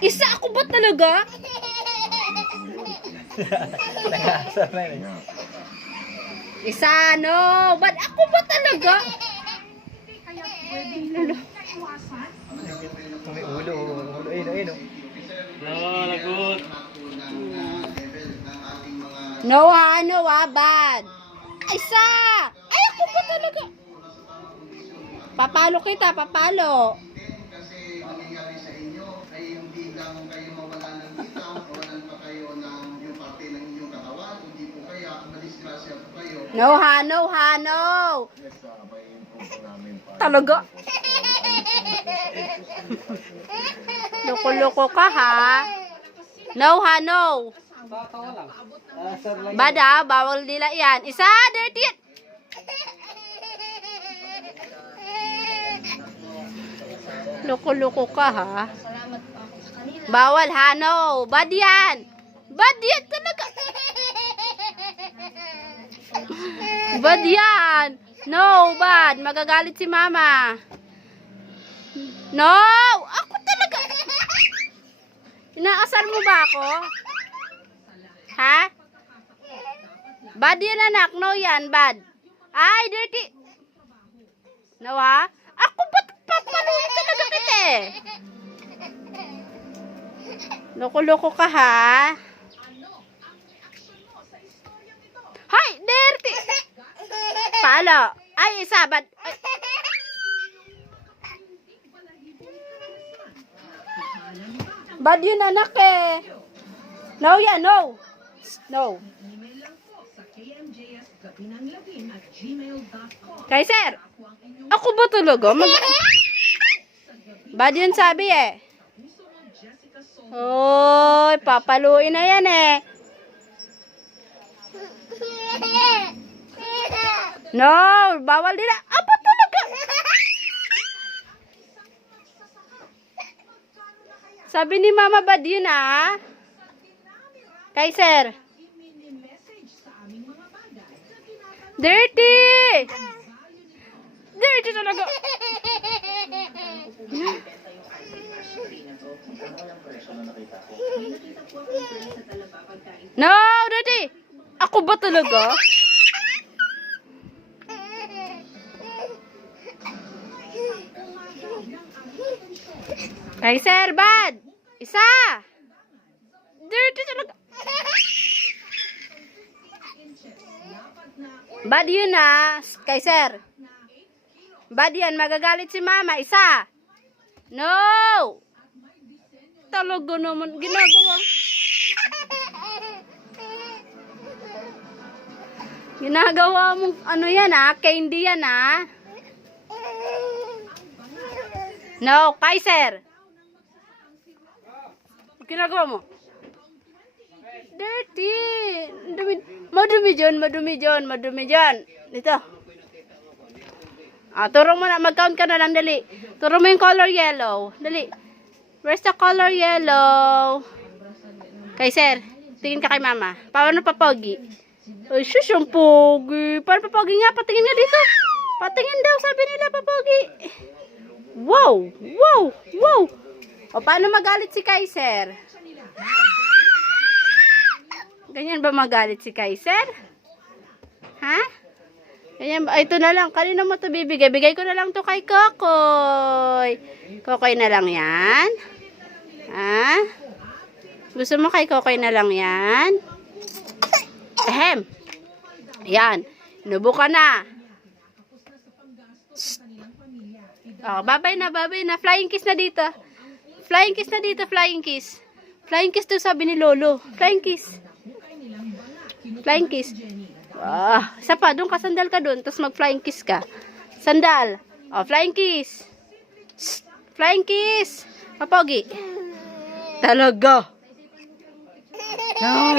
Isa ako ba talaga? Nag-aasar na yun. Isa, no. Ba't ako ba talaga? May ulo. Ayun. No, lagot. No, bad. Isa! Ay, ako ba talaga? Papalo kita, papalo. Kasi mangyayari sa inyo ay hindi lang kayo mawala ng kita, mawalan pa kayo ng yung parte ng inyong katawan, hindi po kaya madisgrasya po kayo. No. Talaga? Loko-loko ka, ha? No. Asar lang. Bad, ha? Bawal nila yan. Isa, dirty. Loko-loko ka, ha? Bawal, ha? No. Bad yan. Bad yan talaga. Bad yan. No, bad. Magagalit si mama. No! Ako talaga. Inaasar mo ba ako? Ha? Bad yan, anak. No yan, bad. Ay, dirty. No, ha? Ako ba't papaluin talaga kita eh? Loko-loko ka, ha? Hay, dirty. Palo. Ay, isa, bad. Ay. Bad yun, anak eh. No yan, no. No. Kaiser, ako ba talaga? Bad yun sabi eh. Hoy, papaluin na yan eh. No, bawal nila. Apa talaga? Sabi ni Mama bad yun ah. Kaiser. Dirty! Dirty talaga. No, dirty. Ako ba talaga? Kaiser, bad. Isa. Dirty talaga. Bad yun ah, Kaiser. Bad yan, magagalit si mama. Isa. No. Talaga naman, ginagawa. Ginagawa mong ano yan ah, candy yan ah. No, Kaiser. Ginagawa mo? Dirty. Madumi dyan. Dito. Ah, turo mo na. Mag-count ka na lang. Dali. Turo mo yung color yellow. Dali. Where's the color yellow? Kaiser, tingin ka kay mama. Paano papogi? Ay, shush, yung pogi. Paano papogi nga? Patingin nga dito. Patingin daw, sabi nila papogi. Wow. O, paano magalit si Kaiser? Ganyan ba magalit si Kaiser? Ha? Ganyan ba? Ito na lang. Kanina mo ito bibigay? Bigay ko na lang to kay Kokoy. Kokoy na lang yan? Ha? Gusto mo kay Kokoy na lang yan? Ahem. Yan. Inubo ka na. Oh, babay na. Flying kiss na dito. Flying kiss. Flying kiss to sabi ni Lolo. Flying kiss. Isa pa, doon ka, sandal ka doon. Tapos mag-flying kiss ka. Sandal. Oh, flying kiss. Papogi. Talaga. Oh.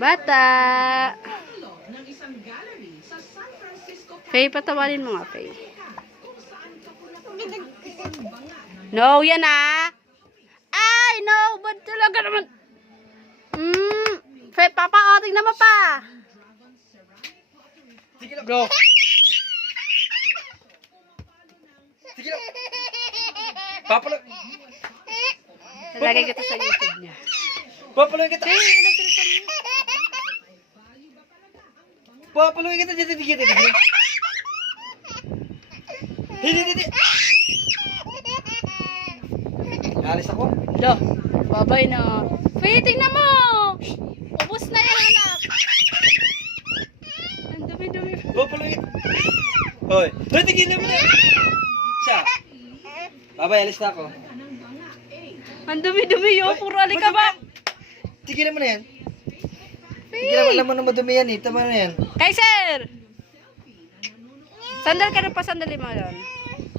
Bata. Faye, patawarin mo nga, Faye. No, yan ah. Ay, no. Ba't talaga naman? tingnan mo pa. Sige lang. Go. Sige lang. Papalo. Lagay kita sa YouTube niya. Papaloy kita. Hey, electrical niya. Papaloy kita. Dito. Hindi. Alis ako. Lo, babay na. Faye, tingnan mo. Ubus na yan, anak. Ang dumi-dumi. Papaloy kita. Hoy. Hoy, tigilan mo na. Siya. Babay, alis na ako. Ang dumi-dumi yun. Puro alikabak. Tigilan mo na yan. Tigilan mo, alam mo na madumi yan eh. Tama na yan. Kaiser! Sandal ka na pa, sandali mo doon.